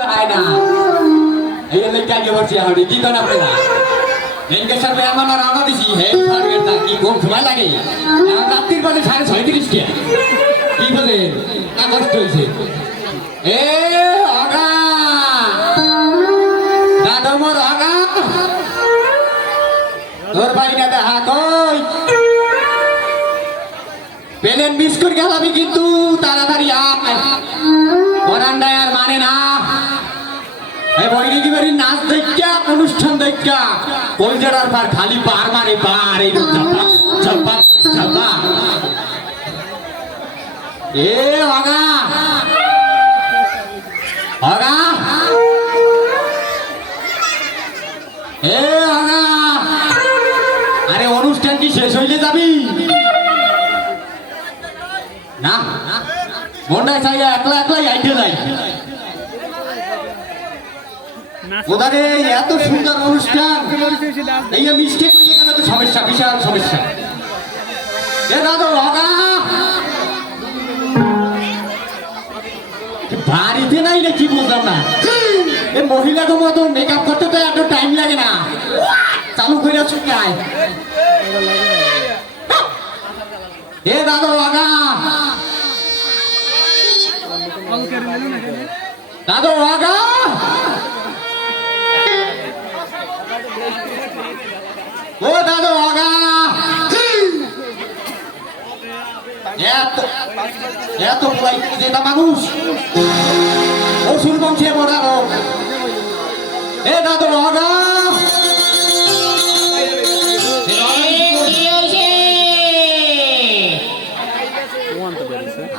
না এই লেখা গিয়ে বসে হবে কি কোন আপনারা লেঙ্গেশ্বর বে আমার রাওনা দিছি হে টার্গেট না কি কম সময় লাগে রাত্রির বাজে 6:30 টা কি বলে কষ্ট হইছে এ আগা দাদা মোর আগা তোর ভাই না দেখা কই পেলেন বিস্কুট গেলাবি কিন্তু তাড়াতাড়ি আয় বরান্দায় আর মানে না নাচ দেখা অনুষ্ঠান দেখা কলজাটার পার খালি পার মারে পার এই এ আগা আগা এ আগা আরে অনুষ্ঠান কি শেষ হইলে যাবি না মনটাই চাই একলা একলাই আইতে যাই ওদারে এত সুন্দর অনুষ্ঠান এই মিস্টেক হয়ে গেল তো সমস্যা বিশাল সমস্যা এ দাদু আগা বাড়িতে নাই না কি বুঝলাম না এ মহিলাদের মতো মেকআপ করতে তো এত টাইম লাগে না চালু করে চুকায় এ দাদু আগা দাদু আগা ও দাদু আগা এত বলাই যেটা মানুষ অসুর বংশে বড়ানো এ দাদু আগা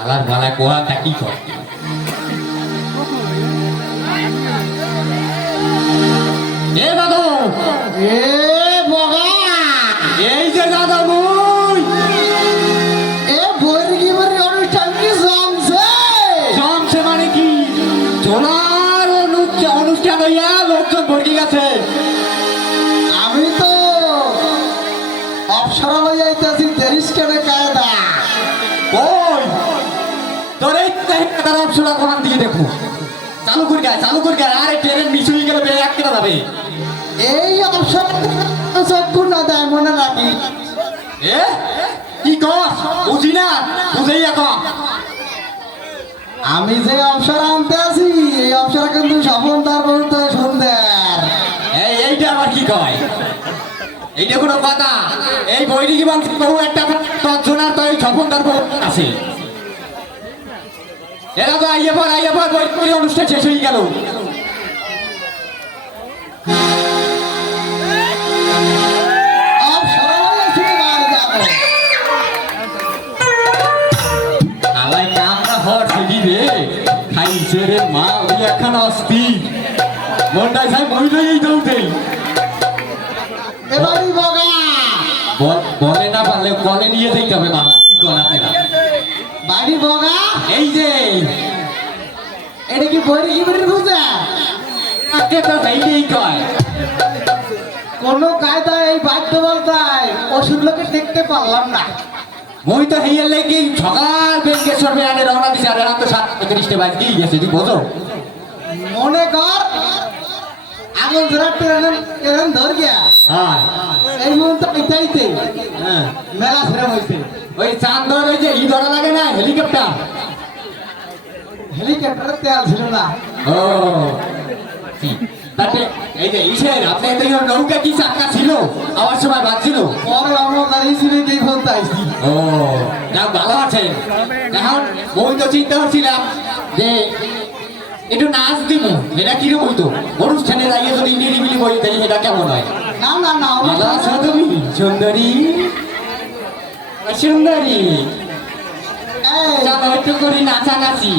আলার ভালা কোয়াটা কি কর এ দাদু এ বগা এই যে দাদা বই এ বর্গি বর্গি অনুষ্ঠান কি জমছে জমছে মানে কি সোনার অনুষ্ঠান হইয়া লোকজন বর্গি গেছে আমি তো অপসরা লইয়া যাইতেছি দেরিস্টানে কায়দা ওই তোর এই তার অপসরা কোন দিকে দেখো চালু করি গায় আরে ট্রেন মিস হয়ে গেলে বে এক কেটে যাবে এই অপশন সবগুণ না দেয় মনে রাখি এ কি কস বুঝি না বুঝেই এখন আমি যে অপশন আনতে আছি এই অপশন কিন্তু স্বপন তার বলতে সুন্দর এইটা আবার কি কয় এইটা কোনো কথা এই বইটি কি বলছে বহু একটা তৎজনার তো এই স্বপন তার আছে এরা তো আইয়ে পর বই অনুষ্ঠান শেষ হয়ে গেল রে মা ওই একখানা অস্থি মনটাই সাই বইলেই দৌড়েই এবারই বগা বলে না পারলে কলে নিয়ে যেতে হবে মা কি করা বাড়ি বগা এই যে এটা কি বইরে কি বইরে খুঁজে আজকে তো সেইটাই কয় কোনো কায়দা এই বাধ্য বলতাই ওষুধ লোকে দেখতে পারলাম না মই তো হেয়ার লেগে সকাল বেঙ্গেশ্বর বেড়ানে রওনা দিছি আর এখন তো 7:30 বাজে কি গেছে তুই বোঝো মনে কর আগুন ধরা ট্রেন ধর গিয়া হ্যাঁ এই মুহূর্তে এটাইতে হ্যাঁ মেলা ছেড়ে হইছে ওই চাঁদর ওই যে ই ধরা লাগে না হেলিকপ্টারের তেল ছিল না ও তাতে এই যে ইসের আপনি এই নৌকা কি চাকা ছিল আমার সময় বাজছিল পরে আমরা গাড়ি ছিল কি বলতে আইছি ও না ভালো আছে এখন মই তো চিন্তা করছিলাম যে একটু নাচ দিব এটা কিরকম হইতো অনুষ্ঠানে যাইয়ে যদি নিরিবিলি বই দেয় এটা কেমন হয় না না না ভালো আছো তুমি সুন্দরী সুন্দরী চলো একটু করি নাচানাচি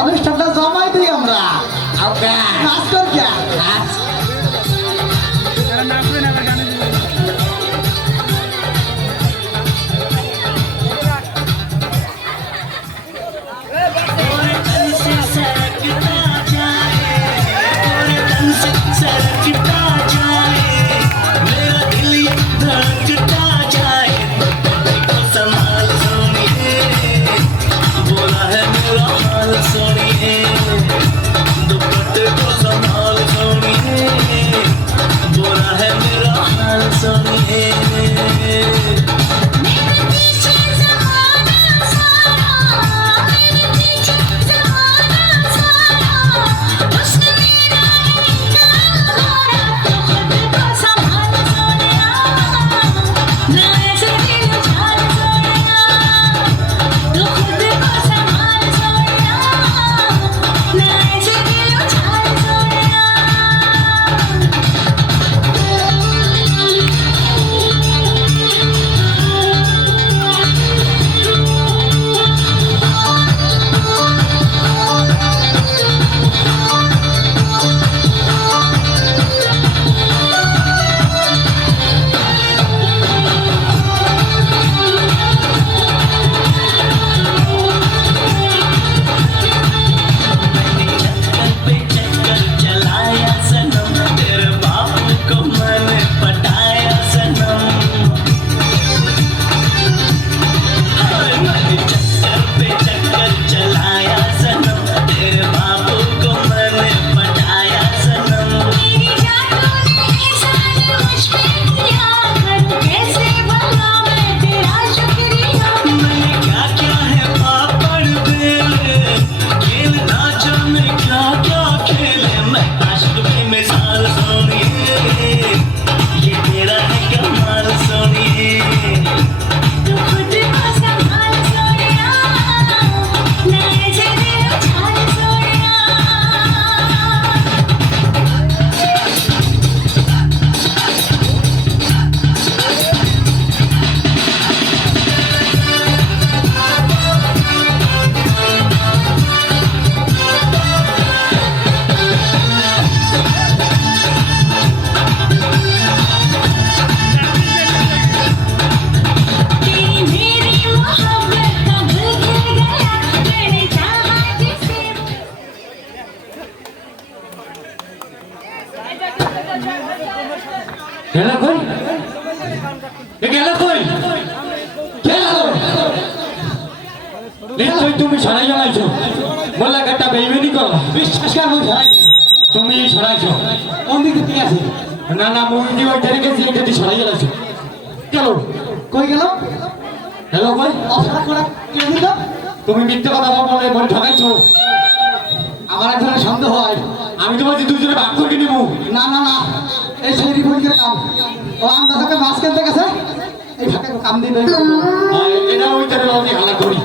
অনুষ্ঠানটা জমাই দিই আমরা নাচ কর কে নাচ बोला है मेरा हाल सुनिए গেল কই গেল কই গেল নিশ্চয় তুমি সরাই জ্বালাইছো বললা একটা বেইমানি করলা বিশ্বাস কর তুমি সরাইছো কোন দিকে ঠিক আছে না না মুই দি ওই ধারে গেছি এটা সরাই জ্বালাইছো চলো কই গেল হ্যালো কই অফার করা কি দিল তুমি মিথ্যে কথা বলে বলে ঠকাইছো আমার এক ধরনের সন্দেহ হয় আমি তো বলছি দুজনে ভাগ করে নিব না না না এই শরীর পরীক্ষার কাম ও আমরা তাকে মাছ কিনতে গেছে এই ভাগে কাম দিন এটা ওই ধারে লগে হালা করি